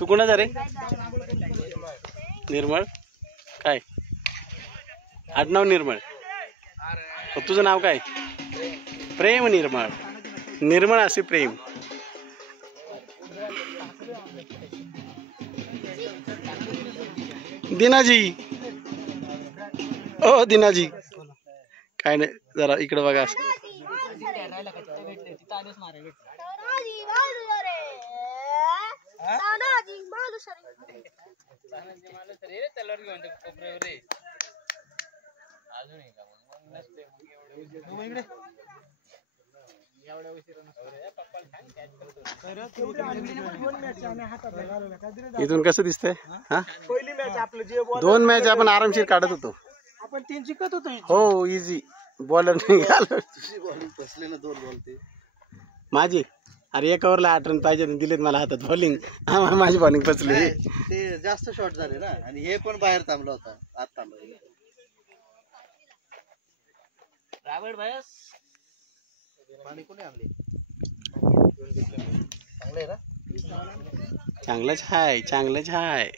तू कोणाचा रे? निर्मळ. काय आडनाव निर्मळ? तुझं नाव काय? प्रेम निर्मळ. निर्मळ असे प्रेम. दिनाजी. ओ दिनाजी. काय नाही, जरा इकडे बघा. इथून कसं दिसतंय? पहिली मॅच आपलं जे 2 मॅच आपण आरामशीर काढत होतो. आपण 3 जिंकत होतो. हो इझी. बॉलर निघालो. बसले ना 2 बॉल ते माझी. अरे 1 ओव्हरला 8 रन पाहिजे दिलेत मला हातात. बॉलिंग माझी बॉलिंग फसली. ते जास्त शॉट झाले ना आणि हे पण बाहेर थांबला होता. आत थांबला. रावड भायस पाणी कोणी आणले? चांगले ना? चांगलंच हाय, चांगलंच हाय.